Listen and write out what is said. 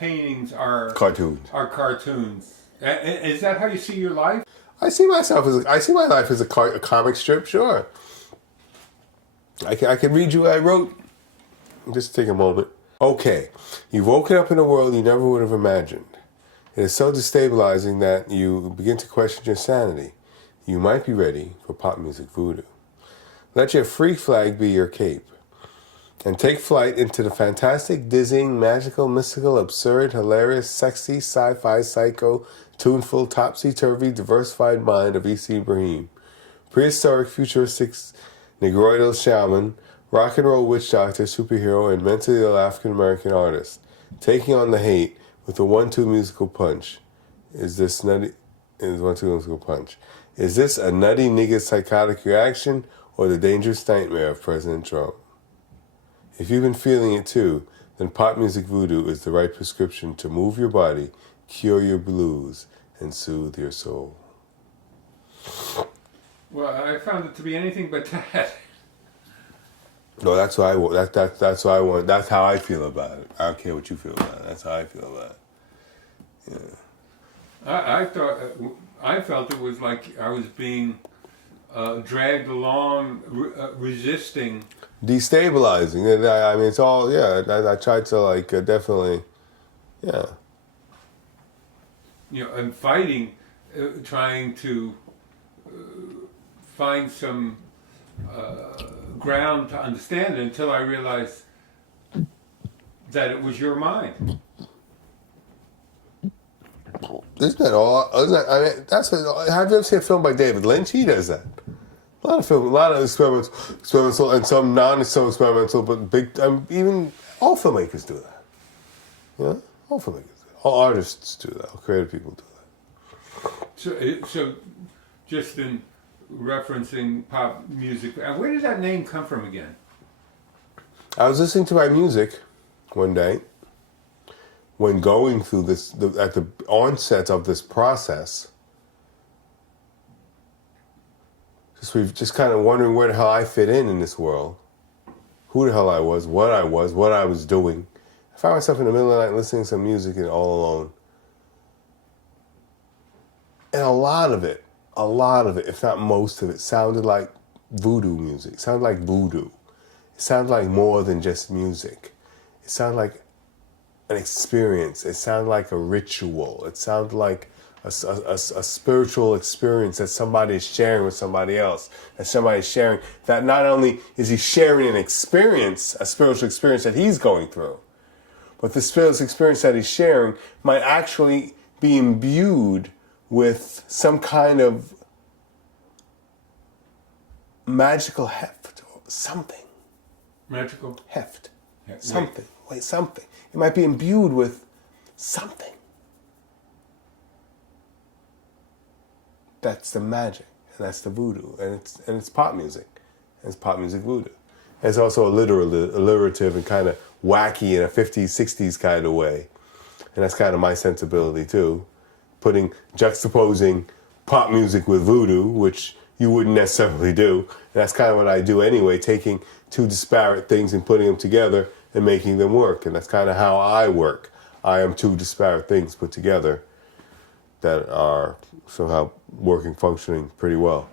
paintings are cartoons. Is that how you see your life? I see my life as a comic strip. Sure. I can read you what I wrote. Just take a moment. Okay, you've woken up in a world you never would have imagined. It is so destabilizing that you begin to question your sanity. You might be ready for pop music voodoo. Let your freak flag be your cape, and take flight into the fantastic, dizzying, magical, mystical, absurd, hilarious, sexy, sci-fi, psycho, tuneful, topsy-turvy, diversified mind of Issa Ibrahim. Prehistoric, futuristic, negroidal shaman, rock and roll witch doctor, superhero, and mentally ill African-American artist, taking on the hate with a 1-2 musical punch. Is this a nutty nigga psychotic reaction or the dangerous nightmare of President Trump? If you've been feeling it too, then pop music voodoo is the right prescription to move your body, cure your blues, and soothe your soul. Well, I found it to be anything but that. No, that's what I want. That's what I want. That's how I feel about it. I don't care what you feel about it. That's how I feel about it. Yeah. I felt it was like I was being dragged along, resisting. Destabilizing. I mean, it's all, yeah, I tried to, definitely, yeah. And fighting, trying to find some ground to understand it until I realized that it was your mind. Isn't that all? I mean, have you ever seen a film by David Lynch? He does that. A lot of experimental, and some non-experimental, but big. Even all filmmakers do that. Yeah, all filmmakers do that. All artists do that. All creative people do that. So, just in referencing pop music, where did that name come from again? I was listening to my music one day when going through this at the onset of this process. Just kind of wondering where the hell I fit in this world, who the hell I was, what I was doing. I found myself in the middle of the night listening to some music and all alone. And a lot of it, if not most of it, sounded like voodoo music. It sounded like voodoo. It sounded like more than just music. It sounded like an experience. It sounded like a ritual. It sounded like a spiritual experience that somebody is sharing with somebody else. That somebody's sharing, that not only is he sharing an experience, a spiritual experience that he's going through, but the spiritual experience that he's sharing might actually be imbued with some kind of magical heft or something. Magical? Heft. Something. Wait, something. It might be imbued with something. That's the magic, and that's the voodoo, and it's pop music, and it's pop music voodoo. And it's also alliterative and kind of wacky in a 50s, 60s kind of way, and that's kind of my sensibility too, juxtaposing pop music with voodoo, which you wouldn't necessarily do, and that's kind of what I do anyway, taking two disparate things and putting them together and making them work, and that's kind of how I work. I am two disparate things put together that are somehow functioning pretty well.